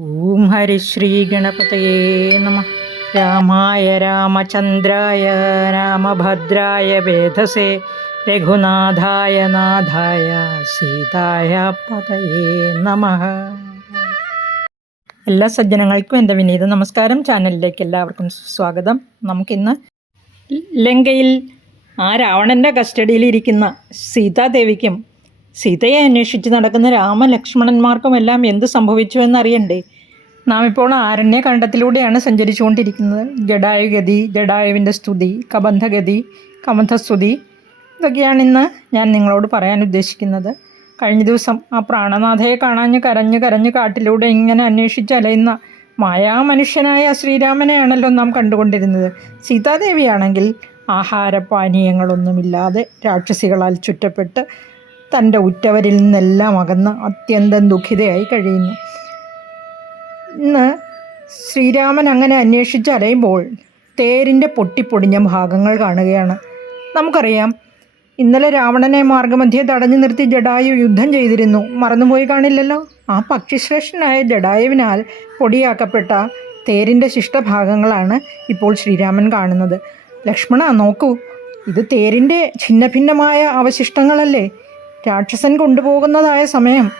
ഓം ഹരിശ്രീ ഗണപതയേ നമ. രാമായ രാമചന്ദ്രായ രാമഭദ്രായ വേദസേ രഘുനാഥായ നാഥായ സീതായ പതയേ നമ. എല്ലാ സജ്ജനങ്ങൾക്കും എന്റെ വിനീത നമസ്കാരം. ചാനലിലേക്ക് എല്ലാവർക്കും സ്വാഗതം. നമുക്കിന്ന് ലങ്കയിൽ ആ രാവണന്റെ കസ്റ്റഡിയിലിരിക്കുന്ന സീതാദേവിക്കും സീതയെ അന്വേഷിച്ച് നടക്കുന്ന രാമലക്ഷ്മണന്മാർക്കുമെല്ലാം എന്ത് സംഭവിച്ചു എന്നറിയണ്ടേ നാം ഇപ്പോൾ ആരണ്യ കണ്ടത്തിലൂടെയാണ് സഞ്ചരിച്ചുകൊണ്ടിരിക്കുന്നത്. ജഡായുഗതി ജഡായുവിന്റെ സ്തുതി കബന്ധഗതി കബന്ധസ്തുതി ഇതൊക്കെയാണ് ഇന്ന് ഞാൻ നിങ്ങളോട് പറയാൻ ഉദ്ദേശിക്കുന്നത്. കഴിഞ്ഞ ദിവസം ആ പ്രാണനാഥയെ കാണാഞ്ഞ് കരഞ്ഞ് കരഞ്ഞ് കാട്ടിലൂടെ ഇങ്ങനെ അന്വേഷിച്ച് അലയുന്ന മായാമനുഷ്യനായ ശ്രീരാമനെയാണല്ലോ നാം കണ്ടുകൊണ്ടിരുന്നത്. സീതാദേവിയാണെങ്കിൽ ആഹാരപാനീയങ്ങളൊന്നുമില്ലാതെ രാക്ഷസികളാൽ ചുറ്റപ്പെട്ട് തന്റെ ഉറ്റവരിൽ നിന്നെല്ലാം അകന്ന് അത്യന്തം ദുഃഖിതയായി കഴിയുന്നു. ഇന്ന് ശ്രീരാമൻ അങ്ങനെ അന്വേഷിച്ച് അലയുമ്പോൾ തേരിന്റെ പൊട്ടിപ്പൊടിഞ്ഞ ഭാഗങ്ങൾ കാണുകയാണ്. നമുക്കറിയാം ഇന്നലെ രാവണനെ മാർഗമധ്യേ തടഞ്ഞു നിർത്തി ജഡായു യുദ്ധം ചെയ്തിരുന്നു. മറന്നുപോയി കാണില്ലല്ലോ? ആ പക്ഷിശ്രേഷ്ഠനായ ജഡായുവിനാൽ പൊടിയാക്കപ്പെട്ട തേരിന്റെ ശിഷ്ടഭാഗങ്ങളാണ് ഇപ്പോൾ ശ്രീരാമൻ കാണുന്നത്. ലക്ഷ്മണ നോക്കൂ. ഇത് തേരിന്റെ ഛിന്നഭിന്നമായ അവശിഷ്ടങ്ങളല്ലേ? രാക്ഷസൻ കൊണ്ടുപോകുന്നതായ സമയം.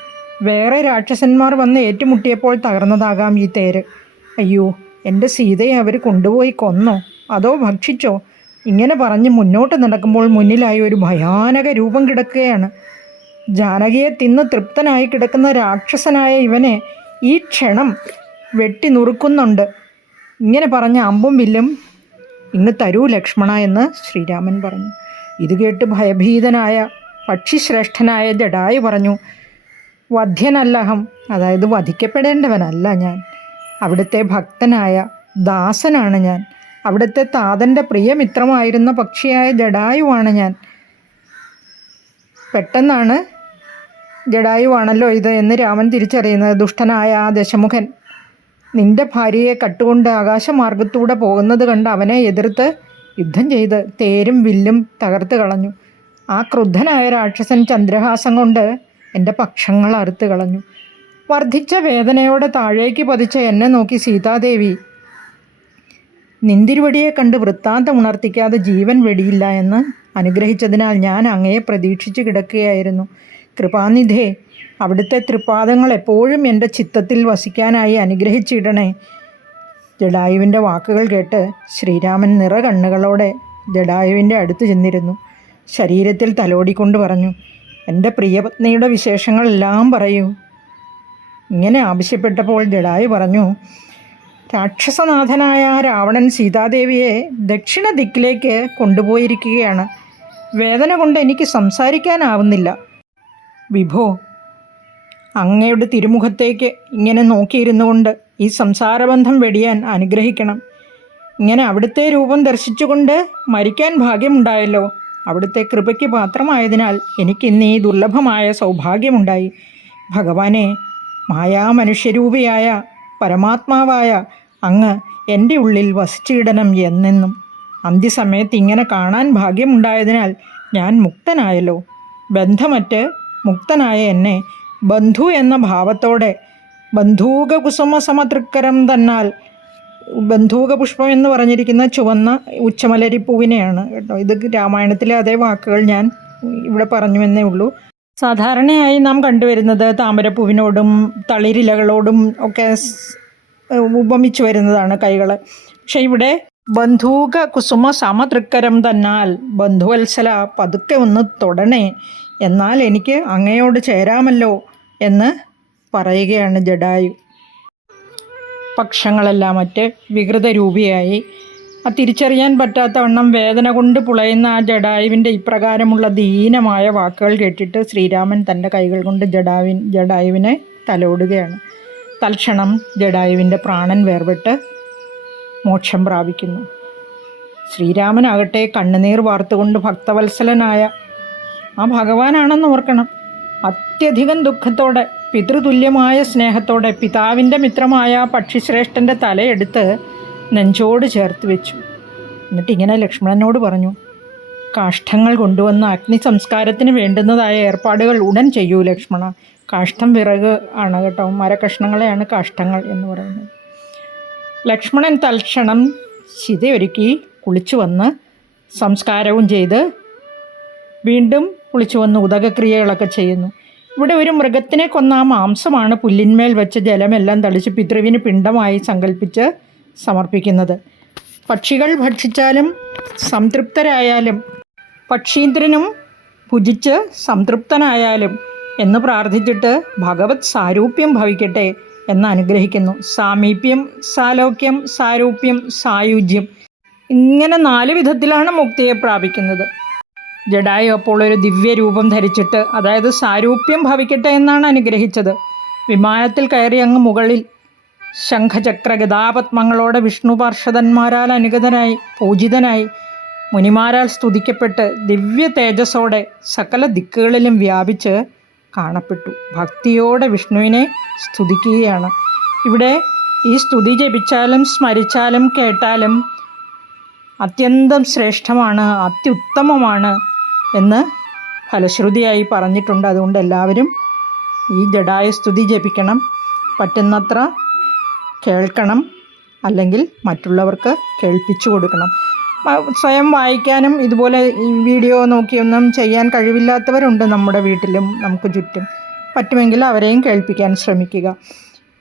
വേറെ രാക്ഷസന്മാർ വന്ന് ഏറ്റുമുട്ടിയപ്പോൾ തകർന്നതാകാം ഈ തേര്. അയ്യോ എന്റെ സീതയെ അവർ കൊണ്ടുപോയി കൊന്നോ? അതോ ഭക്ഷിച്ചോ? ഇങ്ങനെ പറഞ്ഞ് മുന്നോട്ട് നടക്കുമ്പോൾ മുന്നിലായി ഒരു ഭയാനക രൂപം കിടക്കുകയാണ്. ജാനകിയെ തിന്ന് തൃപ്തനായി കിടക്കുന്ന രാക്ഷസനായ ഇവനെ ഈ ക്ഷണം വെട്ടി നുറുക്കുന്നുണ്ട്. ഇങ്ങനെ പറഞ്ഞ അമ്പും വില്ലും ഇങ്ങ് തരൂ ലക്ഷ്മണ എന്ന് ശ്രീരാമൻ പറഞ്ഞു. ഇത് കേട്ട് ഭയഭീതനായ പക്ഷിശ്രേഷ്ഠനായ ജഡായു പറഞ്ഞു വധ്യനല്ലഹം അതായത് വധിക്കപ്പെടേണ്ടവനല്ല ഞാൻ. അവിടുത്തെ ഭക്തനായ ദാസനാണ് ഞാൻ. അവിടുത്തെ താതന്റെ പ്രിയമിത്രമായിരുന്ന പക്ഷിയായ ജഡായുവാണ് ഞാൻ. പെട്ടെന്നാണ് ജഡായുവാണല്ലോ ഇത് എന്ന് രാമൻ തിരിച്ചറിയുന്നത്. ദുഷ്ടനായ ആ ദശമുഖൻ നിന്റെ ഭാര്യയെ കട്ടുകൊണ്ട് ആകാശമാർഗത്തൂടെ പോകുന്നത് കണ്ട് അവനെ എതിർത്ത് യുദ്ധം ചെയ്ത് തേരും വില്ലും തകർത്ത് കളഞ്ഞു. ആ ക്രുദ്ധനായ രാക്ഷസൻ ചന്ദ്രഹാസം കൊണ്ട് എന്റെ പക്ഷങ്ങൾ അറുത്ത് കളഞ്ഞു. വർദ്ധിച്ച വേദനയോടെ താഴേക്ക് പതിച്ച എന്നെ നോക്കി സീതാദേവി നിന്തിരുവടിയെ കണ്ട് വൃത്താന്തം ഉണർത്തിക്കാതെ ജീവൻ വെടിയില്ല എന്ന് അനുഗ്രഹിച്ചതിനാൽ ഞാൻ അങ്ങയെ പ്രതീക്ഷിച്ച് കിടക്കുകയായിരുന്നു. കൃപാനിധേ അവിടുത്തെ തൃപ്പാദങ്ങൾ എപ്പോഴും എന്റെ ചിത്തത്തിൽ വസിക്കാനായി അനുഗ്രഹിച്ചിടണേ ജഡായുവിന്റെ വാക്കുകൾ കേട്ട് ശ്രീരാമൻ നിറ കണ്ണുകളോടെ ജഡായുവിന്റെ അടുത്ത് ചെന്നിരുന്നു. ശരീരത്തിൽ തലോടിക്കൊണ്ട് പറഞ്ഞു എന്റെ പ്രിയപത്നിയുടെ വിശേഷങ്ങളെല്ലാം പറയൂ. ഇങ്ങനെ ആവശ്യപ്പെട്ടപ്പോൾ ജഡായു പറഞ്ഞു രാക്ഷസനാഥനായ രാവണൻ സീതാദേവിയെ ദക്ഷിണ ദിക്കിലേക്ക് കൊണ്ടുപോയിരിക്കുകയാണ്. വേദന കൊണ്ട് എനിക്ക് സംസാരിക്കാനാവുന്നില്ല. വിഭോ അങ്ങയുടെ തിരുമുഖത്തേക്ക് ഇങ്ങനെ നോക്കിയിരുന്നു കൊണ്ട് ഈ സംസാരബന്ധം വെടിയാൻ അനുഗ്രഹിക്കണം. ഇങ്ങനെ അവിടുത്തെ രൂപം ദർശിച്ചുകൊണ്ട് മരിക്കാൻ ഭാഗ്യമുണ്ടായല്ലോ. അവിടുത്തെ കൃപയ്ക്ക് പാത്രമായതിനാൽ എനിക്കിന്ന് ഈ ദുർലഭമായ സൗഭാഗ്യമുണ്ടായി. ഭഗവാനെ മായാമനുഷ്യരൂപിയായ പരമാത്മാവായ അങ്ങ് എന്റെ ഉള്ളിൽ വസിച്ചിടണം എന്നെന്നും അന്ത്യസമയത്ത് ഇങ്ങനെ കാണാൻ ഭാഗ്യമുണ്ടായതിനാൽ ഞാൻ മുക്തനായല്ലോ. ബന്ധമറ്റ് മുക്തനായ എന്നെ ബന്ധു എന്ന ഭാവത്തോടെ ബന്ധൂക സമതൃക്കരം തന്നാൽ ബന്ധൂക പുഷ്പം എന്ന് പറഞ്ഞിരിക്കുന്ന ചുവന്ന ഉച്ചമലരി ഉച്ചമലരിപ്പൂവിനെയാണ് കേട്ടോ. ഇത് രാമായണത്തിലെ അതേ വാക്കുകൾ ഞാൻ ഇവിടെ പറഞ്ഞു എന്നേ ഉള്ളൂ. സാധാരണയായി നാം കണ്ടുവരുന്നത് താമരപ്പൂവിനോടും തളിരിലകളോടും ഒക്കെ ഉപമിച്ചു വരുന്നതാണ് കൈകൾ പക്ഷെ ഇവിടെ ബന്ധൂക കുസുമ സമതൃക്കരം തന്നാൽ ബന്ധുവത്സല പതുക്കെ ഒന്ന് തൊടണേ എന്നാൽ എനിക്ക് അങ്ങയോട് ചേരാമല്ലോ എന്ന് പറയുകയാണ് ജഡായു. പക്ഷങ്ങളെല്ലാം മറ്റ് വികൃതരൂപിയായി. ആ തിരിച്ചറിയാൻ പറ്റാത്ത വണ്ണം വേദന കൊണ്ട് പുളയുന്ന ആ ജഡായുവിന്റെ ഇപ്രകാരമുള്ള ദീനമായ വാക്കുകൾ കേട്ടിട്ട് ശ്രീരാമൻ തന്റെ കൈകൾ കൊണ്ട് ജഡാവിൻ ജഡായുവിനെ തലോടുകയാണ്. തൽക്ഷണം ജഡായുവിന്റെ പ്രാണൻ വേർപെട്ട് മോക്ഷം പ്രാപിക്കുന്നു. ശ്രീരാമനാകട്ടെ കണ്ണുനീർ വാർത്തുകൊണ്ട് ഭക്തവത്സലനായ ആ ഭഗവാനാണെന്ന് ഓർക്കണം. അത്യധികം ദുഃഖത്തോടെ പിതൃതുല്യമായ സ്നേഹത്തോടെ പിതാവിന്റെ മിത്രമായ പക്ഷിശ്രേഷ്ഠന്റെ തലയെടുത്ത് നെഞ്ചോട് ചേർത്ത് വെച്ചു. എന്നിട്ട് ഇങ്ങനെ ലക്ഷ്മണനോട് പറഞ്ഞു കാഷ്ഠങ്ങൾ കൊണ്ടുവന്ന അഗ്നി സംസ്കാരത്തിന് വേണ്ടുന്നതായ ഏർപ്പാടുകൾ ഉടൻ ചെയ്യൂ ലക്ഷ്മണ. കാഷ്ടം വിറക് ആണ് കേട്ടോ മരകഷ്ണങ്ങളെയാണ് കാഷ്ടങ്ങൾ എന്ന് പറയുന്നത്. ലക്ഷ്മണൻ തൽക്ഷണം ചിതയൊരുക്കി കുളിച്ചു വന്ന് സംസ്കാരവും ചെയ്ത് വീണ്ടും കുളിച്ചു വന്ന് ഉദകക്രിയകളൊക്കെ ചെയ്യുന്നു. ഇവിടെ ഒരു മൃഗത്തിനെ കൊന്ന ആ മാംസമാണ് പുല്ലിന്മേൽ വെച്ച് ജലമെല്ലാം തളിച്ച് പിതൃവിന് പിണ്ടമായി സങ്കല്പിച്ച് സമർപ്പിക്കുന്നത്. പക്ഷികൾ ഭക്ഷിച്ചാലും സംതൃപ്തരായാലും പക്ഷീന്ദ്രനും ഭുജിച്ച് സംതൃപ്തനായാലും എന്ന് പ്രാർത്ഥിച്ചിട്ട് ഭഗവത് സാരൂപ്യം ഭവിക്കട്ടെ എന്ന് അനുഗ്രഹിക്കുന്നു. സാമീപ്യം സാലോക്യം സാരൂപ്യം സായുജ്യം ഇങ്ങനെ നാല് വിധത്തിലാണ് മുക്തിയെ പ്രാപിക്കുന്നത്. ജഡായു അപ്പോൾ ഒരു ദിവ്യരൂപം ധരിച്ചിട്ട് അതായത് സാരൂപ്യം ഭവിക്കട്ടെ എന്നാണ് അനുഗ്രഹിച്ചത്. വിമാനത്തിൽ കയറി അങ്ങ് മുകളിൽ ശംഖചക്ര ഗതാപത്മങ്ങളോടെ വിഷ്ണു പാർഷദന്മാരാൽ അനുഗതനായി പൂജിതനായി മുനിമാരാൽ സ്തുതിക്കപ്പെട്ട് ദിവ്യ തേജസ്സോടെ സകല ദിക്കുകളിലും വ്യാപിച്ച് കാണപ്പെട്ടു. ഭക്തിയോടെ വിഷ്ണുവിനെ സ്തുതിക്കുകയാണ്. ഇവിടെ ഈ സ്തുതി ജപിച്ചാലും സ്മരിച്ചാലും കേട്ടാലും അത്യന്തം ശ്രേഷ്ഠമാണ് അത്യുത്തമമാണ്. എന്ന് ഫലശ്രുതിയായി പറഞ്ഞിട്ടുണ്ട്. അതുകൊണ്ട് എല്ലാവരും ഈ ജഡായ സ്തുതി ജപിക്കണം. പറ്റുന്നത്ര കേൾക്കണം. അല്ലെങ്കിൽ മറ്റുള്ളവർക്ക് കേൾപ്പിച്ചു കൊടുക്കണം. സ്വയം വായിക്കാനും ഇതുപോലെ ഈ വീഡിയോ നോക്കിയൊന്നും ചെയ്യാൻ കഴിവില്ലാത്തവരുണ്ട് നമ്മുടെ വീട്ടിലും നമുക്ക് ചുറ്റും. പറ്റുമെങ്കിൽ അവരെയും കേൾപ്പിക്കാൻ ശ്രമിക്കുക.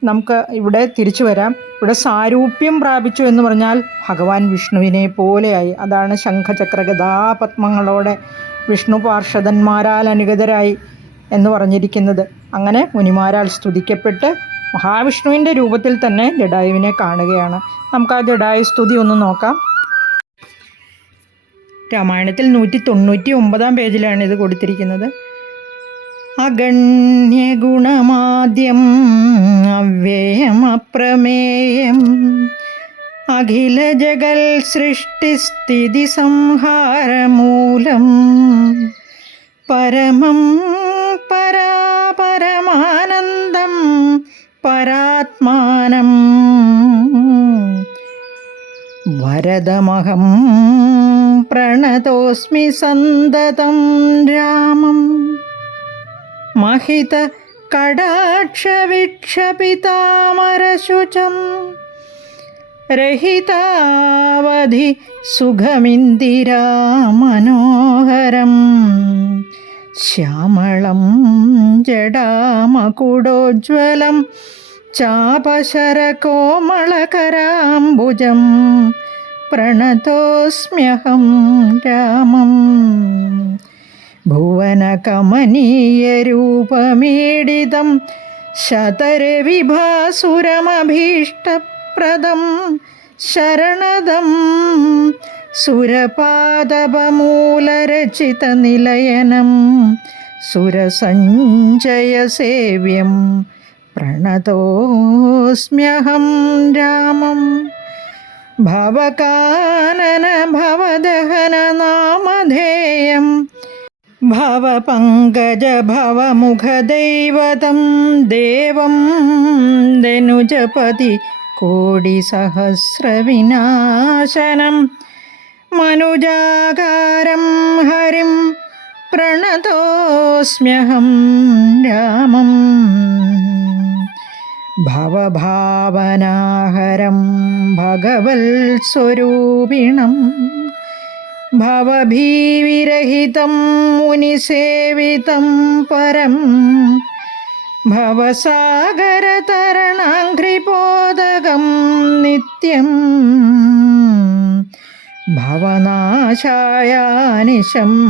നമുക്ക് ഇവിടെ തിരിച്ചു വരാം. ഇവിടെ സാരൂപ്യം പ്രാപിച്ചു എന്ന് പറഞ്ഞാൽ ഭഗവാൻ വിഷ്ണുവിനെ പോലെയായി. അതാണ് ശംഖചക്ര ഗതാപത്മങ്ങളോടെ വിഷ്ണു പാർഷദന്മാരാൽ അനുഗതരായി എന്ന് പറഞ്ഞിരിക്കുന്നത്. അങ്ങനെ മുനിമാരാൽ സ്തുതിക്കപ്പെട്ട് മഹാവിഷ്ണുവിന്റെ രൂപത്തിൽ തന്നെ ജഡായുവിനെ കാണുകയാണ്. നമുക്ക് ആ ജഡായു സ്തുതി ഒന്ന് നോക്കാം. രാമായണത്തിൽ നൂറ്റി തൊണ്ണൂറ്റി ഒമ്പതാം പേജിലാണ് ഇത് കൊടുത്തിരിക്കുന്നത്. അഗണ്യഗുണമാദ്യം അവ്യയമപ്രമേയം അഖില ജഗൽ സൃഷ്ടിസ്ഥിതി സംഹാരമൂലം പരമം പരാപരമാനന്ദം പരാത്മാനം വരദമഹം പ്രണതോസ്മി സന്തതം രാമം महित रहितावधि सुखमिन्दिरा मनोहरं श्यामलं जडामकुडोज्ज्वलं चापशरकोमलकराम्बुजं प्रणतोऽस्म्यहं रामम् भुवनकमनीयरूपमीडितं शतरविभासुरमभीष्ट ശതരവിഭാസുരമഭീഷ്ടപ്രദം ശരണദം സുരപാദപമൂലരചിതനിലയനം സുരസഞ്ജയസേവ്യം പ്രണതോസ്മ്യഹം രാമം. ഭവകാനന ഭവദഹന നാമധേയം ഭവപങ്കജഭവമുഖദൈവതം ദേവം ധനുജപതി കോടിസഹസ്രവിനാശനം. മനുജാകാരം ഹരിം പ്രണതോസ്മ്യഹം രാമം. ഭവഭാവനാഹരം ഭഗവത്സ്വരൂപിണം. ഭവഭീവിരഹിതം മുനിസേവിതം പരം ഭവസാഗരതരണാഘ്രിപോദകം നിത്യം. ഭവനാശായാനിശം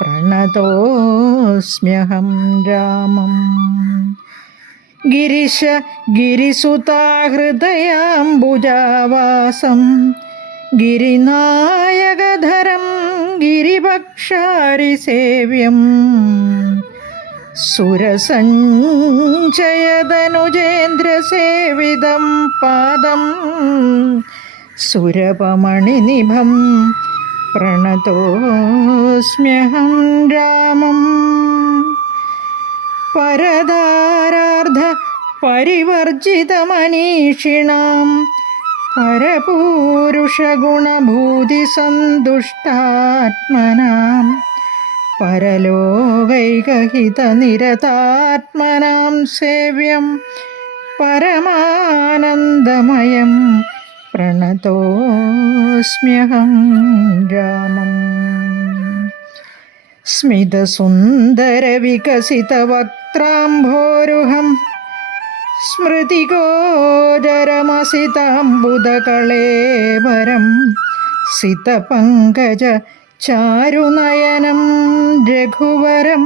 പ്രണതോസ്മ്യഹം രാമം. ഗിരിശ ഗിരിസുതാഹൃദയാംബുജാവാസം. ഗിരിനായകധരം ഗിരിഭക്ഷാരിസേവ്യം. സുരസഞ്ജയതനുജേന്ദ്രസേവിതം പാദം സുരപമണിനിഭം പ്രണതോസ്മ്യഹം രാമം. പരദാരാർദ്ധ പരിവർജിതമനീഷിണാം പരപൂരുഷഗുണഭൂതിസന്തുഷ്ടാത്മനാം പരലോകൈകഹിതനിരതാത്മനാം സേവ്യം പരമാനന്ദമയം പ്രണതോസ്മ്യഹം രാമം. സ്മിതസുന്ദരവികസിതവക്ത്രാംഭോരുഹം സ്മൃതിഗോചരമസിതാംബുദകളേവരം സിതപങ്കജ ചാരുനയനം രഘുവരം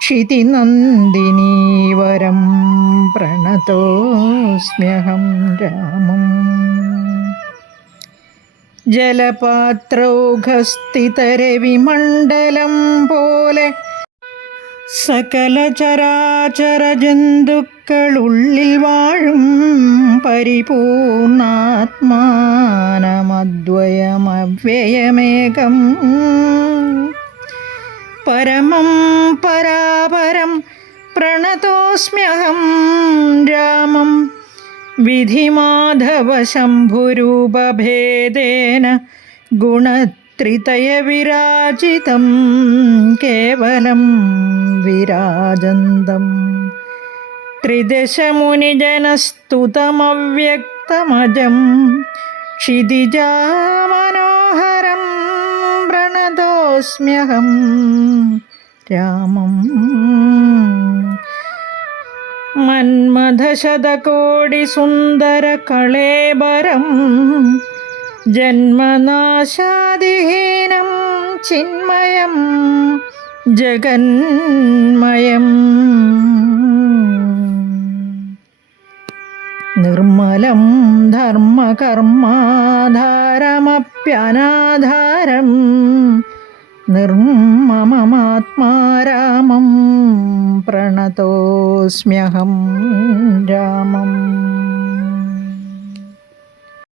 ക്ഷിതിനന്ദിനീവരം പ്രണതോസ്മ്യഹം രാമം. ജലപാത്രൗഘസ്ഥിതരവിമണ്ഡലം പോലെ സകല ചരാചര ജന്തുക്കളുള്ളിൽ വാഴും പരിപൂർണാത്മാനമദ്വയമവ്യയമേകം. പരമം പരാപരം പ്രണതോസ്മ്യഹം രാമം വിധിമാധവശംഭുരൂപഭേദേന ഗുണത്രിതയവിരാജിതം കേവലം വിരാജന്തം. ത്രിദശമുനിജനസ്തുതമവ്യക്തമജം ക്ഷിതിജാമനോഹരം പ്രണതോസ്മ്യഹം രാമം. മന്മഥശതകോടിസുന്ദരകളേബരം ജന്മനാശാദിഹീനം ചിന്മയം ജഗന്മയം. നിർമ്മലം ധർമ്മകർമാധാരമപ്യനാധാരം നിർമ്മമമാത്മാരാമം പ്രണതോസ്മ്യഹം രാമം.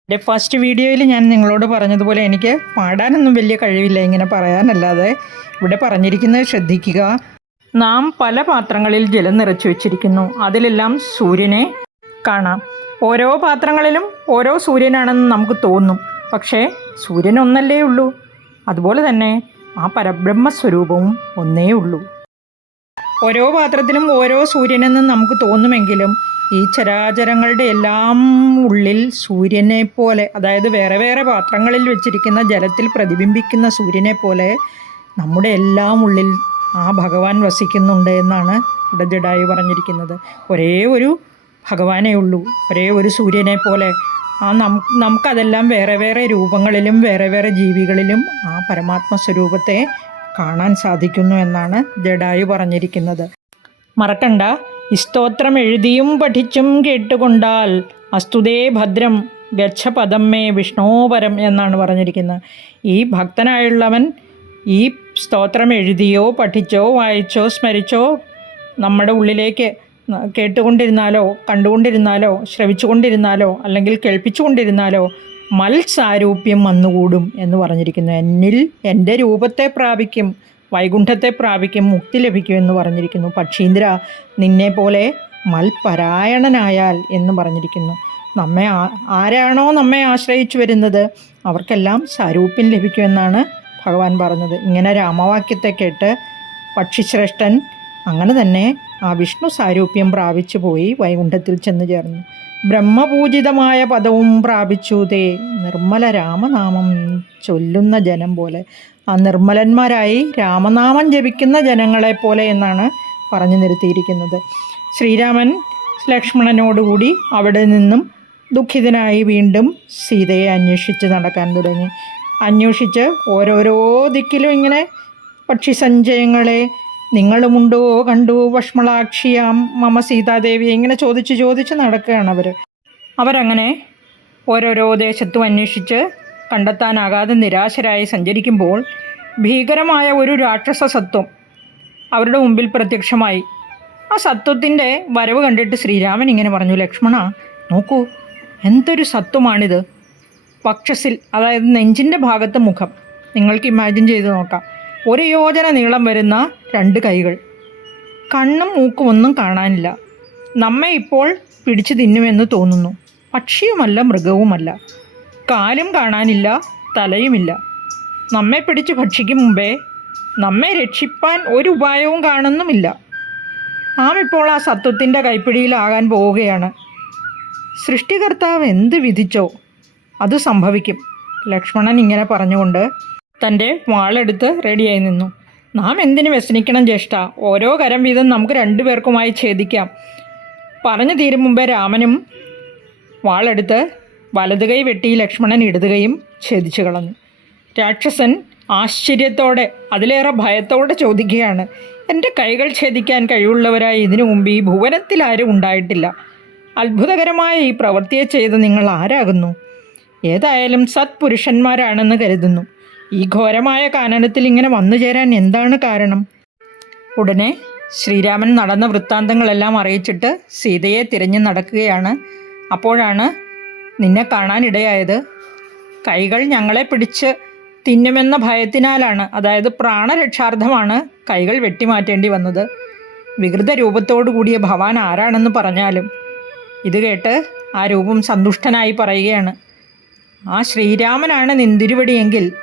എന്റെ ഫസ്റ്റ് വീഡിയോയിൽ ഞാൻ നിങ്ങളോട് പറഞ്ഞതുപോലെ എനിക്ക് പാടാനൊന്നും വലിയ കഴിവില്ല ഇങ്ങനെ പറയാനല്ലാതെ. ഇവിടെ പറഞ്ഞിരിക്കുന്നത് ശ്രദ്ധിക്കുക. നാം പല പാത്രങ്ങളിൽ ജലം നിറച്ചു വച്ചിരിക്കുന്നു. അതിലെല്ലാം സൂര്യനെ കാണാം. ഓരോ പാത്രങ്ങളിലും ഓരോ സൂര്യനാണെന്ന് നമുക്ക് തോന്നും. പക്ഷേ സൂര്യൻ ഒന്നല്ലേ ഉള്ളൂ? അതുപോലെ തന്നെ ആ പരബ്രഹ്മ സ്വരൂപവും ഒന്നേ ഉള്ളൂ. ഓരോ പാത്രത്തിലും ഓരോ സൂര്യനെന്ന് നമുക്ക് തോന്നുമെങ്കിലും ഈ ചരാചരങ്ങളുടെ എല്ലാം ഉള്ളിൽ സൂര്യനെ പോലെ അതായത് വേറെ വേറെ പാത്രങ്ങളിൽ വെച്ചിരിക്കുന്ന ജലത്തിൽ പ്രതിബിംബിക്കുന്ന സൂര്യനെ പോലെ നമ്മുടെ എല്ലാം ഉള്ളിൽ ആ ഭഗവാൻ വസിക്കുന്നുണ്ട് എന്നാണ് ഇവിടെ ജഡായു പറഞ്ഞിരിക്കുന്നത്. ഒരേ ഒരു ഭഗവാനേ ഉള്ളൂ ഒരേ ഒരു സൂര്യനെ പോലെ. ആ നമുക്കതെല്ലാം വേറെ വേറെ രൂപങ്ങളിലും വേറെ വേറെ ജീവികളിലും ആ പരമാത്മ സ്വരൂപത്തെ കാണാൻ സാധിക്കുന്നു എന്നാണ് ജഡായു പറഞ്ഞിരിക്കുന്നത്. മറക്കണ്ട സ്തോത്രം എഴുതിയും പഠിച്ചും കേട്ടുകൊണ്ടാൽ അസ്തുതേ ഭദ്രം ഗച്ഛപദം മേ വിഷ്ണോപരം എന്നാണ് പറഞ്ഞിരിക്കുന്നത്. ഈ ഭക്തനായുള്ളവൻ ഈ സ്തോത്രം എഴുതിയോ പഠിച്ചോ വായിച്ചോ സ്മരിച്ചോ നമ്മുടെ ഉള്ളിലേക്ക് കേട്ടുകൊണ്ടിരുന്നാലോ കണ്ടുകൊണ്ടിരുന്നാലോ ശ്രവിച്ചുകൊണ്ടിരുന്നാലോ അല്ലെങ്കിൽ കേൾപ്പിച്ചുകൊണ്ടിരുന്നാലോ മത്സാരൂപ്യം വന്നുകൂടും എന്ന് പറഞ്ഞിരിക്കുന്നു. എന്നിൽ എന്റെ രൂപത്തെ പ്രാപിക്കും. വൈകുണ്ഠത്തെ പ്രാപിക്കും മുക്തി ലഭിക്കും എന്ന് പറഞ്ഞിരിക്കുന്നു. പക്ഷീന്ദ്ര നിന്നെ പോലെ മൽപരായണനായാൽ എന്ന് പറഞ്ഞിരിക്കുന്നു. നമ്മെ ആരാണോ നമ്മെ ആശ്രയിച്ചു വരുന്നത് അവർക്കെല്ലാം സ്വരൂപ്യൻ ലഭിക്കുമെന്നാണ് ഭഗവാൻ പറഞ്ഞത്. ഇങ്ങനെ രാമവാക്യത്തെ കേട്ട് പക്ഷിശ്രേഷ്ഠൻ അങ്ങനെ തന്നെ ആ വിഷ്ണു സാരൂപ്യം പ്രാപിച്ചു പോയി വൈകുണ്ഠത്തിൽ ചെന്ന് ചേർന്നു. ബ്രഹ്മപൂജിതമായ പദവും പ്രാപിച്ചു തേ നിർമ്മല രാമനാമം ചൊല്ലുന്ന ജനം പോലെ. നിർമ്മലന്മാരായി രാമനാമം ജപിക്കുന്ന ജനങ്ങളെ പോലെ എന്നാണ് പറഞ്ഞു നിർത്തിയിരിക്കുന്നത്. ശ്രീരാമൻ ലക്ഷ്മണനോടുകൂടി അവിടെ നിന്നും ദുഃഖിതനായി വീണ്ടും സീതയെ അന്വേഷിച്ച് നടക്കാൻ തുടങ്ങി. അന്വേഷിച്ച് ഓരോരോ ദിക്കിലും ഇങ്ങനെ പക്ഷിസഞ്ചയങ്ങളെ നിങ്ങളുമുണ്ടോ കണ്ടു വഷ്മളാക്ഷിയാം മമ സീതാദേവി? ഇങ്ങനെ ചോദിച്ച് ചോദിച്ച് നടക്കുകയാണ് അവർ അവരങ്ങനെ ഓരോരോ ദേശത്തും അന്വേഷിച്ച് കണ്ടെത്താനാകാതെ നിരാശരായി സഞ്ചരിക്കുമ്പോൾ ഭീകരമായ ഒരു രാക്ഷസ സത്വം അവരുടെ മുമ്പിൽ പ്രത്യക്ഷമായി. ആ സത്വത്തിന്റെ വരവ് കണ്ടിട്ട് ശ്രീരാമൻ ഇങ്ങനെ പറഞ്ഞു ലക്ഷ്മണ നോക്കൂ എന്തൊരു സത്വമാണിത്. പക്ഷസിൽ അതായത് നെഞ്ചിന്റെ ഭാഗത്ത് മുഖം. നിങ്ങൾക്ക് ഇമാജിൻ ചെയ്ത് നോക്കാം. ഒരു യോജന നീളം വരുന്ന രണ്ട് കൈകൾ. കണ്ണും മൂക്കും ഒന്നും കാണാനില്ല. നമ്മെ ഇപ്പോൾ പിടിച്ചു തിന്നുമെന്ന് തോന്നുന്നു. പക്ഷിയുമല്ല മൃഗവുമല്ല. കാലും കാണാനില്ല തലയുമില്ല. നമ്മെ പിടിച്ച് ഭക്ഷിക്കും മുമ്പേ നമ്മെ രക്ഷിപ്പാൻ ഒരു ഉപായവും കാണുന്നുമില്ല. നാം ഇപ്പോൾ ആ സത്വത്തിന്റെ കൈപ്പിടിയിലാകാൻ പോവുകയാണ്. സൃഷ്ടികർത്താവ് എന്ത് വിധിച്ചോ അത് സംഭവിക്കും. ലക്ഷ്മണൻ ഇങ്ങനെ പറഞ്ഞുകൊണ്ട് തന്റെ വാളെടുത്ത് റെഡിയായി നിന്നു. നാം എന്തിനു വ്യസനിക്കണം ജ്യേഷ്ഠ? ഓരോ കരം വീതം നമുക്ക് രണ്ടുപേർക്കുമായി ഛേദിക്കാം. പറഞ്ഞു തീരും മുമ്പേ രാമനും വാളെടുത്ത് വലതുകൈ വെട്ടി ലക്ഷ്മണൻ ഇടതുകൈയും ഛേദിച്ചു കളഞ്ഞു. രാക്ഷസൻ ആശ്ചര്യത്തോടെ അതിലേറെ ഭയത്തോടെ ചോദിക്കുകയാണ് എന്റെ കൈകൾ ഛേദിക്കാൻ കഴിവുള്ളവരായി ഇതിനു മുമ്പ് ഈ ഭുവനത്തിൽ ആരും ഉണ്ടായിട്ടില്ല. അത്ഭുതകരമായ ഈ പ്രവൃത്തിയെ ചെയ്ത് നിങ്ങൾ ആരാകുന്നു? ഏതായാലും സത്പുരുഷന്മാരാണെന്ന് കരുതുന്നു. ഈ ഘോരമായ കാനനത്തിൽ ഇങ്ങനെ വന്നു ചേരാൻ എന്താണ് കാരണം? ഉടനെ ശ്രീരാമൻ നടന്ന വൃത്താന്തങ്ങളെല്ലാം അറിയിച്ചിട്ട് സീതയെ തിരഞ്ഞു നടക്കുകയാണ്. അപ്പോഴാണ് നിന്നെ കാണാനിടയായത്. കൈകൾ ഞങ്ങളെ പിടിച്ച് തിന്നുമെന്ന ഭയത്തിനാലാണ്. അതായത് പ്രാണരക്ഷാർത്ഥമാണ് കൈകൾ വെട്ടിമാറ്റേണ്ടി വന്നത്. വികൃത രൂപത്തോടു കൂടിയ ഭവാൻ ആരാണെന്ന് പറഞ്ഞാലും ഇത് കേട്ട് ആ രൂപം സന്തുഷ്ടനായി പറയുകയാണ്. ആ ശ്രീരാമനാണ് നിന്തിരുവടിയെങ്കിൽ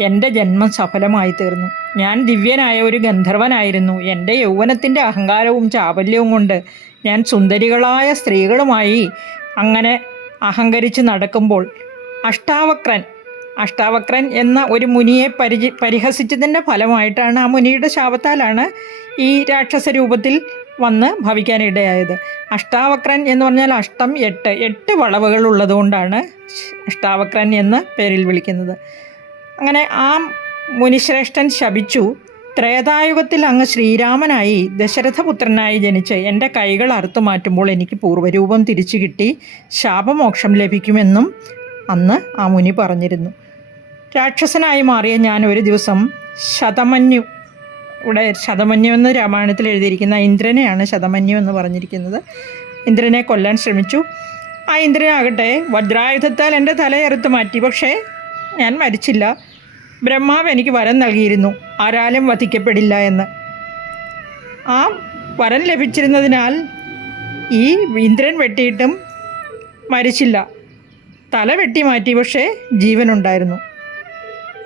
എന്റെ ജന്മം സഫലമായി തീർന്നു ഞാൻ ദിവ്യനായ ഒരു ഗന്ധർവനായിരുന്നു. എന്റെ യൗവനത്തിന്റെ അഹങ്കാരവും ചാപല്യവും കൊണ്ട് ഞാൻ സുന്ദരികളായ സ്ത്രീകളുമായി അങ്ങനെ അഹങ്കരിച്ച് നടക്കുമ്പോൾ അഷ്ടാവക്രൻ അഷ്ടാവക്രൻ എന്ന ഒരു മുനിയെ പരിചി പരിഹസിച്ചതിന്റെ ഫലമായിട്ടാണ് ആ മുനിയുടെ ശാപത്താലാണ് ഈ രാക്ഷസ രൂപത്തിൽ വന്ന് ഭവിക്കാനിടയായത്. അഷ്ടാവക്രൻ എന്ന് പറഞ്ഞാൽ അഷ്ടം എട്ട് എട്ട് വളവുകൾ ഉള്ളതുകൊണ്ടാണ് അഷ്ടാവക്രൻ എന്ന് പേരിൽ വിളിക്കുന്നത്. അങ്ങനെ ആ മുനിശ്രേഷ്ഠൻ ശപിച്ചു. ത്രേതായുഗത്തിൽ അങ്ങ് ശ്രീരാമനായി ദശരഥപുത്രനായി ജനിച്ച് എന്റെ കൈകൾ അറുത്തു മാറ്റുമ്പോൾ എനിക്ക് പൂർവരൂപം തിരിച്ചു കിട്ടി. ശാപമോക്ഷം ലഭിക്കുമെന്നും അന്ന് ആ മുനി പറഞ്ഞിരുന്നു. രാക്ഷസനായി മാറിയ ഞാൻ ഒരു ദിവസം ശതമന്യു ഇവിടെ ശതമന്യു എന്ന് രാമായണത്തിൽ എഴുതിയിരിക്കുന്ന ഇന്ദ്രനെയാണ് ശതമന്യു എന്ന് പറഞ്ഞിരിക്കുന്നത്. ഇന്ദ്രനെ കൊല്ലാൻ ശ്രമിച്ചു. ആ ഇന്ദ്രനാകട്ടെ വജ്രായുധത്താൽ എന്റെ തലയെറുത്ത് മാറ്റി. പക്ഷേ ഞാൻ മരിച്ചില്ല. ബ്രഹ്മാവ് എനിക്ക് വരം നൽകിയിരുന്നു. ആരാലും വധിക്കപ്പെടില്ല എന്ന്. ആ വരം ലഭിച്ചിരുന്നതിനാൽ ഈ ഇന്ദ്രൻ വെട്ടിയിട്ടും മരിച്ചില്ല. തല വെട്ടി മാറ്റി പക്ഷേ ജീവനുണ്ടായിരുന്നു.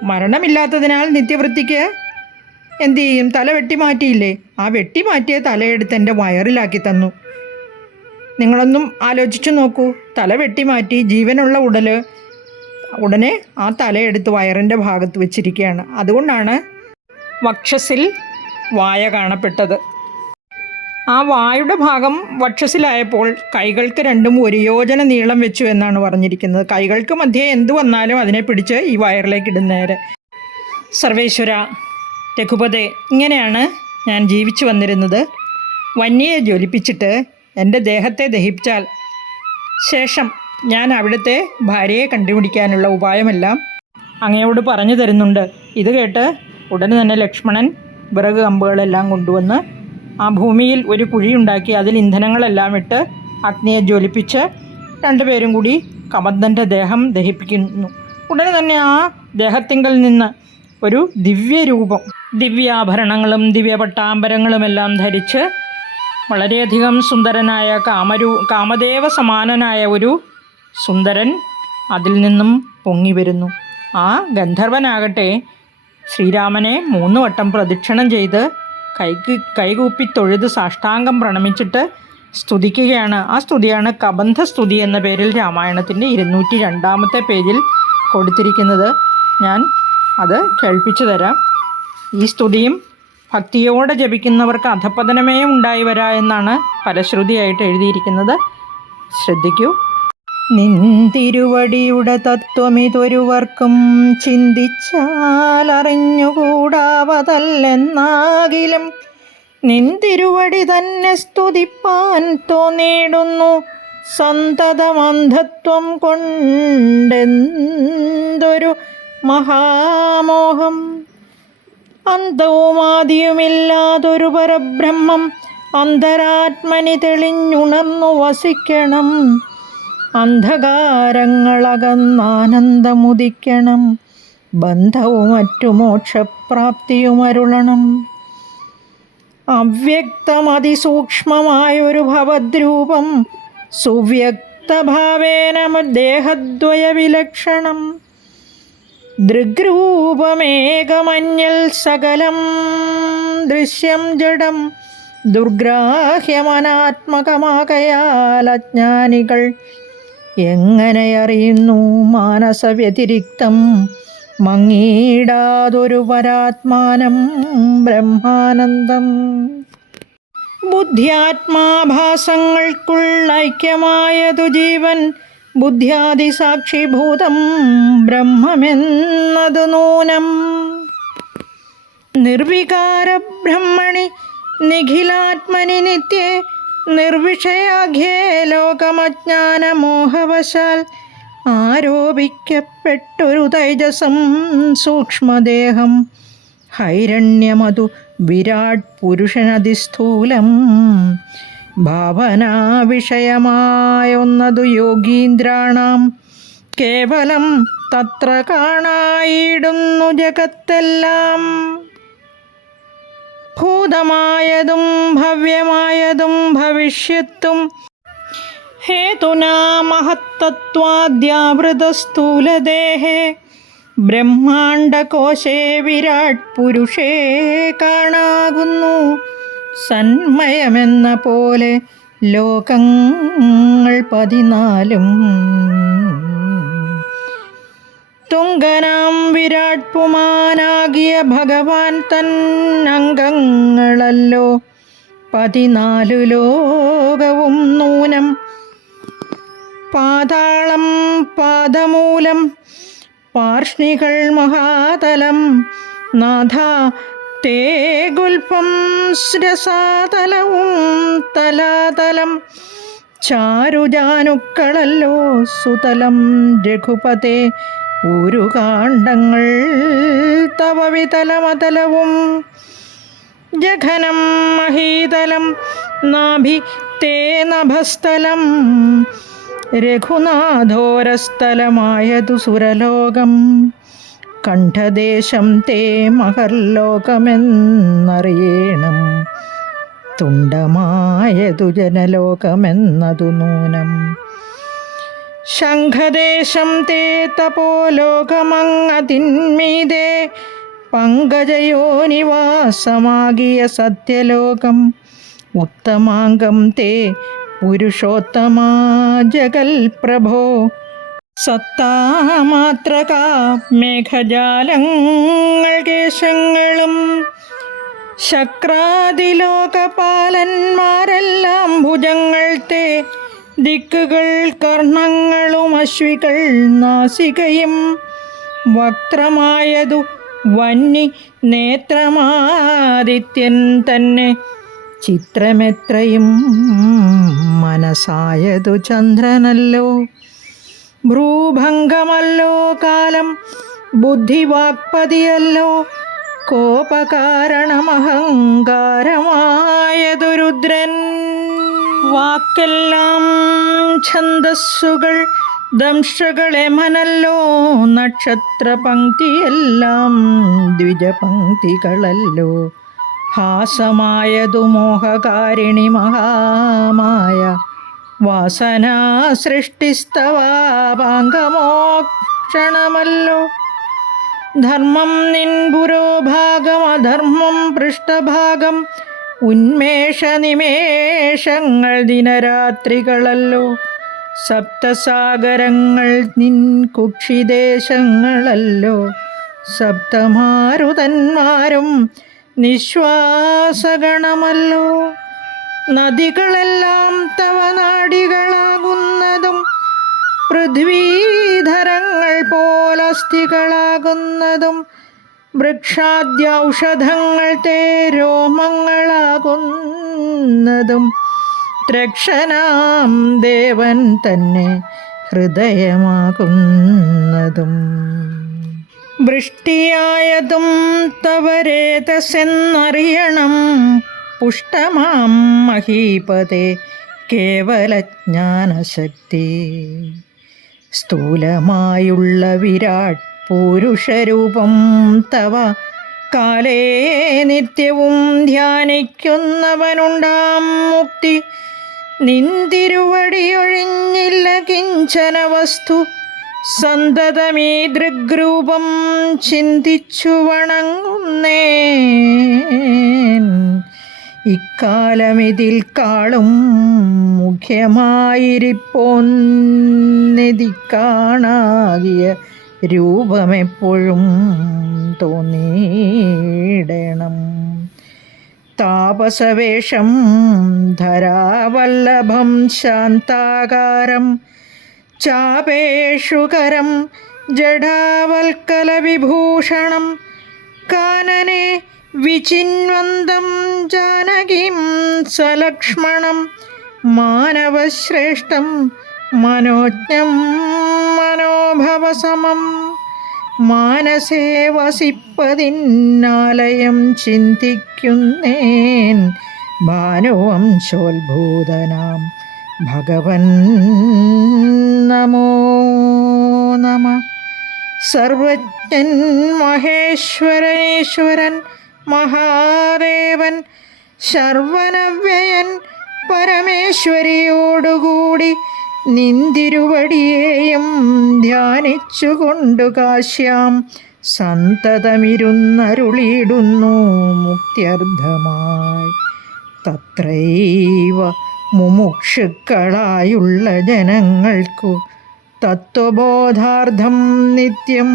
മരണമില്ലാത്തതിനാൽ നിത്യവൃത്തിക്ക് എന്തു ചെയ്യും? തല വെട്ടി മാറ്റിയില്ലേ? ആ വെട്ടി മാറ്റിയ തലയെടുത്ത് എന്റെ വയറിലാക്കി തന്നു. നിങ്ങളൊന്നും ആലോചിച്ചു നോക്കൂ. തല വെട്ടി മാറ്റി ജീവനുള്ള ഉടൽ ഉടനെ ആ തലയെടുത്ത് വയറിന്റെ ഭാഗത്ത് വെച്ചിരിക്കുകയാണ്. അതുകൊണ്ടാണ് വക്ഷസിൽ വായ കാണപ്പെട്ടത്. ആ വായുടെ ഭാഗം വക്ഷസിലായപ്പോൾ കൈകൾക്ക് രണ്ടും ഒരു യോജന നീളം വെച്ചു എന്നാണ് പറഞ്ഞിരിക്കുന്നത്. കൈകൾക്ക് മധ്യേ എന്തു വന്നാലും അതിനെ പിടിച്ച് ഈ വയറിലേക്ക് ഇടുന്നേരെ സർവേശ്വര രഘുപതേ ഇങ്ങനെയാണ് ഞാൻ ജീവിച്ചു വന്നിരുന്നത്. വന്യയെ ജ്വലിപ്പിച്ചിട്ട് എന്റെ ദേഹത്തെ ദഹിപ്പിച്ചാൽ ശേഷം ഞാൻ അവിടുത്തെ ഭാര്യയെ കണ്ടുപിടിക്കാനുള്ള ഉപായമെല്ലാം അങ്ങയോട് പറഞ്ഞു തരുന്നുണ്ട്. ഇത് കേട്ട് ഉടനെ തന്നെ ലക്ഷ്മണൻ വിറക് കമ്പുകളെല്ലാം കൊണ്ടുവന്ന് ആ ഭൂമിയിൽ ഒരു കുഴിയുണ്ടാക്കി അതിൽ ഇന്ധനങ്ങളെല്ലാം ഇട്ട് അഗ്നിയെ ജ്വലിപ്പിച്ച് രണ്ടുപേരും കൂടി കമന്തന്റെ ദേഹം ദഹിപ്പിക്കുന്നു. ഉടനെ തന്നെ ആ ദേഹത്തിങ്കൽ നിന്ന് ഒരു ദിവ്യരൂപം ദിവ്യാഭരണങ്ങളും ദിവ്യപട്ടാമ്പരങ്ങളുമെല്ലാം ധരിച്ച് വളരെയധികം സുന്ദരനായ കാമരു കാമദേവ സമാനനായ ഒരു സുന്ദരൻ അതിൽ നിന്നും പൊങ്ങി വരുന്നു. ആ ഗന്ധർവനാകട്ടെ ശ്രീരാമനെ മൂന്ന് വട്ടം പ്രദക്ഷിണം ചെയ്ത് കൈക്ക് കൈകൂപ്പി തൊഴുത് സാഷ്ടാംഗം പ്രണമിച്ചിട്ട് സ്തുതിക്കുകയാണ്. ആ സ്തുതിയാണ് കബന്ധ സ്തുതി എന്ന പേരിൽ രാമായണത്തിന്റെ ഇരുന്നൂറ്റി രണ്ടാമത്തെ പേജിൽ കൊടുത്തിരിക്കുന്നത്. ഞാൻ അത് കേൾപ്പിച്ചു തരാം. ഈ സ്തുതിയും ഭക്തിയോടെ ജപിക്കുന്നവർക്ക് അധപ്പതനമേ ഉണ്ടായി വരാ എന്നാണ് പരശ്രുതിയായിട്ട് എഴുതിയിരിക്കുന്നത്. ശ്രദ്ധിക്കൂ. നിന്തിരുവടിയുടെ തത്വമിതൊരുവർക്കും ചിന്തിച്ചാൽ അറിഞ്ഞുകൂടാവതല്ലെന്നാകിലും നിന്തിരുവടി തന്നെ സ്തുതിപ്പാൻ തോന്നിയിടുന്നു സന്തതമന്ധത്വം കൊണ്ടെന്തൊരു മഹാമോഹം. അന്തവുമാദിയുമില്ലാതൊരു പരബ്രഹ്മം അന്തരാത്മനി തെളിഞ്ഞുണർന്നു വസിക്കണം. അന്ധകാരങ്ങളകന്നാനന്ദമുദിക്കണം. ബന്ധവും മറ്റു മോക്ഷപ്രാപ്തിയുമരുളണം അവ്യക്തമതിസൂക്ഷ്മമായൊരു ഭവദ്രൂപം സുവ്യക്തഭാവേന ദേഹദ്വയവിലക്ഷണം. ദൃഗ്രൂപമേകമഞ്ഞൽ സകലം ദൃശ്യം ജഡം ദുർഗ്രാഹ്യമനാത്മകമാകയാൽ അജ്ഞാനികൾ എങ്ങനെ അറിയുന്നു മാനസവ്യതിരിക്തം? മങ്ങിയിടാതൊരു പരാത്മാനം ബ്രഹ്മാനന്ദം. ബുദ്ധ്യാത്മാഭാസങ്ങൾക്കുള്ള ഐക്യമായതു ജീവൻ ബുദ്ധ്യാദിസാക്ഷിഭൂതം ബ്രഹ്മമെന്നതു നൂനം. നിർവികാരബ്രഹ്മണി നിഖിലാത്മനി നിത്യേ നിർവിഷയാഖ്യേ ലോകമജ്ഞാനമോഹവശാൽ. ആരോപിക്കപ്പെട്ടൊരു തൈജസം സൂക്ഷ്മദേഹം. ഹൈരണ്യമതു വിരാട് പുരുഷനതിസ്ഥൂലം ഭാവനാ വിഷയമായൊന്നതു യോഗീന്ദ്രാണാം. കേവലം തത്ര കാണായിടുന്നു ജഗത്തെല്ലാം. ഭൂതമായതും ഭവ്യമായതും ഭവിഷ്യത്തും. ഹേതുനാ മഹത്തത്വാദ്യാവൃതസ്ഥൂലദേഹേ ബ്രഹ്മാണ്ടകോശേ വിരാട് പുരുഷേ കാണാകുന്നു. സന്മയമെന്ന പോലെ ലോകങ്ങൾ പതിനാലും തുങ്കനാം വിരാട് പുമാനാകിയ ഭഗവാൻ തൻ അംഗങ്ങളല്ലോ പതിനാലു ലോകവും നൂനം. പാതാളം പാദമൂലം പാർഷ്ണികൾ മഹാതലം. നാഥ തേ ശ്രസാതലവും രസാതലവും തലാതലം. ചാരുജാനുക്കളല്ലോ സുതലം രഘുപതേ. ഊരുകാണ്ഡങ്ങൾ കാണ്ഡങ്ങൾ തവവിതലമതലവും ജഘനം മഹീതലം നാഭി തേ നഭസ്ഥലം രഘുനാഥോരസ്ഥലമായതു സുരലോകം കണ്ഠദേശം തേ മഹർലോകമെന്നറിയണം തുണ്ടമായതു ജനലോകമെന്നതു നൂനം ശംഖദേശം തേ തപോലോകമങ്ങതിന്മീതേ പങ്കജയോനിവാസമാകിയ സത്യലോകം. ഉത്തമാംഗം തേ പുരുഷോത്തമാ ജഗൽ പ്രഭോ സത്താമാത്രക മേഘജാലങ്ങൾ കേശങ്ങളും. ശക്രാതിലോകപാലന്മാരെല്ലാം ഭുജങ്ങൾ തേ ദിക്കുകൾ കർണങ്ങളും അശ്വികൾ നാസികയും വക്രമായതു വന്നി നേത്രമാദിത്യൻ തന്നെ. ചിത്രമെത്രയും മനസായതു ചന്ദ്രനല്ലോ. ഭ്രൂഭംഗമല്ലോ കാലം ബുദ്ധിവാക്പതിയല്ലോ. കോപകാരണമഹങ്കാരമായതു രുദ്രൻ. വാക്കെല്ലാം ഛന്ദസ്സുകൾ ദംഷകളെ മനല്ലോ നക്ഷത്ര പങ്ക്തിയെല്ലാം ദ്വിജപങ്ക്തികളല്ലോ. ഹാസമായതു മോഹകാരിണി മഹാമായ വാസനാ സൃഷ്ടിസ്തവാപാംഗമോക്ഷണമല്ലോ ധർമ്മം നിൻ പുരോഭാഗം അധർമ്മം പൃഷ്ഠഭാഗം ഉന്മേഷ നിമേഷങ്ങൾ ദിനരാത്രികളല്ലോ. സപ്തസാഗരങ്ങൾ നിൻ കുക്ഷിദേശങ്ങളല്ലോ. സപ്തമാരുതന്മാരും നിശ്വാസഗണമല്ലോ. നദികളെല്ലാം തവ നാടികളാകുന്നതും പൃഥ്വീധരങ്ങൾ പോലസ്ഥികളാകുന്നതും വൃക്ഷാദ്യൗഷധങ്ങൾ തേ രോമങ്ങളാകുന്നതും ത്രക്ഷനാം ദേവൻ തന്നെ ഹൃദയമാകുന്നതും. വൃഷ്ടിയായതും തവരേതസെന്നറിയണം പുഷ്ടമാം മഹീപതേ കേവലജ്ഞാനശക്തി. സ്ഥൂലമായുള്ള വിരാട് പുരുഷരൂപം തവ. കാലേ നിത്യവും ധ്യാനിക്കുന്നവനുണ്ടാം മുക്തി. നിന്തിരുവടിയൊഴിഞ്ഞില്ല കിഞ്ചന വസ്തു സന്തതമീ ദൃഗ്രൂപം ചിന്തിച്ചു വണങ്ങുന്നേ ഇക്കാലമിതിൽ കാളും മുഖ്യമായിരിപ്പോന്നെതി കാണാകിയ രൂപമെപ്പോഴും തോന്നിയിടണം. താപസവേഷം ധരാവല്ലഭം ശാന്താകാരം ചാപേഷുകരം ജഡാവൽക്കലവിഭൂഷണം കാനനെ വിചിന്വന്തം ജാനകീം സലക്ഷ്മണം മാനവശ്രേഷ്ഠം മനോജ്ഞം മനോഭവസമം. മാനസേ വസിപ്പതിന്നാലയം ചിന്തിക്കുന്നേൻ ഭാനുവംശോത്ഭൂതനാം ഭഗവൻ നമോ നമ. സർവജ്ഞൻ മഹേശ്വരനീശ്വരൻ മഹാദേവൻ ശർവനവ്യയൻ പരമേശ്വരിയോടുകൂടി നിന്തിരുവടിയെയും ധ്യാനിച്ചുകൊണ്ടു കാശ്യാം. സന്തതമിരുന്നരുളിയിടുന്നു മുക്ത്യർത്ഥമായി തത്രൈവ മുമുക്ഷുക്കളായുള്ള ജനങ്ങൾക്കു തത്വബോധാർത്ഥം നിത്യം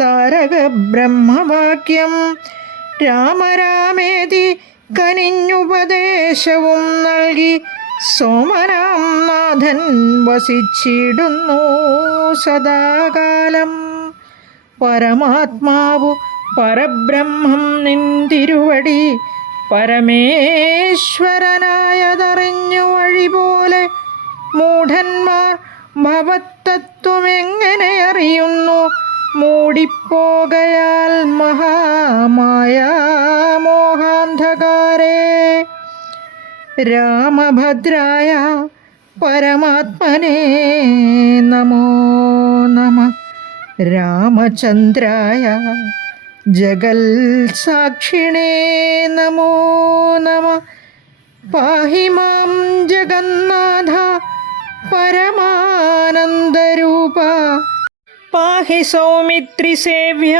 താരക ബ്രഹ്മവാക്യം രാമരാമേതി കനിഞ്ഞുപദേശവും നൽകി സോമനാം നാഥൻ വസിച്ചിടുന്നു സദാകാലം. പരമാത്മാവു പരബ്രഹ്മം നിന്തിരുവടി പരമേശ്വരനായതറിഞ്ഞു വഴി പോലെ മൂഢന്മാർ ഭവത്തത്വമെങ്ങനെ അറിയുന്നു? മൂടിപ്പോകയാൽ മഹാമായ മോഹാന്ധകാരേ രാമഭദ്രായ പരമാത്മനെ നമോ നമ. രാമചന്ദ്രായ ജഗൽ സാക്ഷിണേ നമോ നമ. പാഹി മാം ജഗന്നാഥ പരമാനന്ദരൂപ. പാഹി സൗമിത്രി സേവ്യ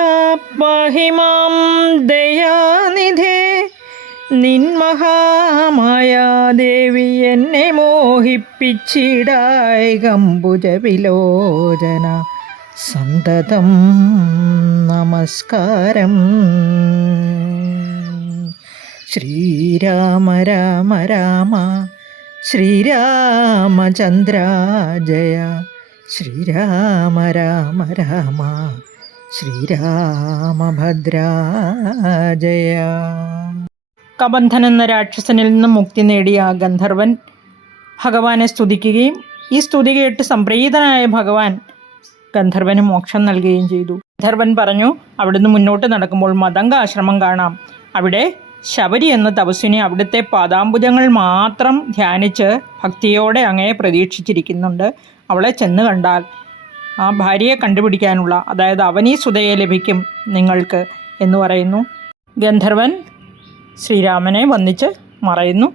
പാഹി മാം ദയാനിധേ. നിന്മഹാമായാദേവി എന്നെ മോഹിപ്പിച്ചിടായി വിലോചന സന്തതം നമസ്കാരം. ശ്രീരാമ രാമ രാമ. ശ്രീരാമചന്ദ്ര ജയ. ശ്രീരാമ രാമ രാമ. ശ്രീരാമഭദ്ര ജയ. കബന്ധൻ എന്ന രാക്ഷസനിൽ നിന്നും മുക്തി നേടിയ ആ ഗന്ധർവൻ ഭഗവാനെ സ്തുതിക്കുകയും ഈ സ്തുതി കേട്ട് സംപ്രീതനായ ഭഗവാൻ ഗന്ധർവന് മോക്ഷം നൽകുകയും ചെയ്തു. ഗന്ധർവൻ പറഞ്ഞു അവിടുന്ന് മുന്നോട്ട് നടക്കുമ്പോൾ മതംഗ ആശ്രമം കാണാം. അവിടെ ശബരി എന്ന തപസ്വിനെ അവിടുത്തെ പാദാംബുജങ്ങൾ മാത്രം ധ്യാനിച്ച് ഭക്തിയോടെ അങ്ങയെ പ്രതീക്ഷിച്ചിരിക്കുന്നുണ്ട്. അവളെ ചെന്ന് കണ്ടാൽ ആ ഭാര്യയെ കണ്ടുപിടിക്കാനുള്ള അതായത് അവനീ സുതയെ ലഭിക്കും നിങ്ങൾക്ക് എന്ന് പറയുന്നു. ഗന്ധർവൻ ശ്രീരാമനെ വന്നിച്ച് മറയുന്നു.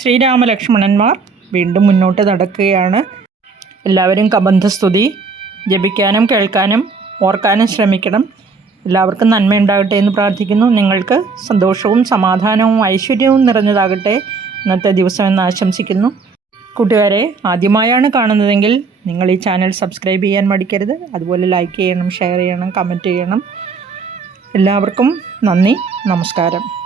ശ്രീരാമലക്ഷ്മണന്മാർ വീണ്ടും മുന്നോട്ട് നടക്കുകയാണ്. എല്ലാവരും കബന്ധസ്തുതി ജപിക്കാനും കേൾക്കാനും ഓർക്കാനും ശ്രമിക്കണം. എല്ലാവർക്കും നന്മയുണ്ടാകട്ടെ എന്ന് പ്രാർത്ഥിക്കുന്നു. നിങ്ങൾക്ക് സന്തോഷവും സമാധാനവും ഐശ്വര്യവും നിറഞ്ഞതാകട്ടെ ഇന്നത്തെ ദിവസം എന്ന് ആശംസിക്കുന്നു. കൂട്ടുകാരെ ആദ്യമായാണ് കാണുന്നതെങ്കിൽ നിങ്ങൾ ഈ ചാനൽ സബ്സ്ക്രൈബ് ചെയ്യാൻ മടിക്കരുത്. അതുപോലെ ലൈക്ക് ചെയ്യണം ഷെയർ ചെയ്യണം കമന്റ് ചെയ്യണം. എല്ലാവർക്കും നന്ദി നമസ്കാരം.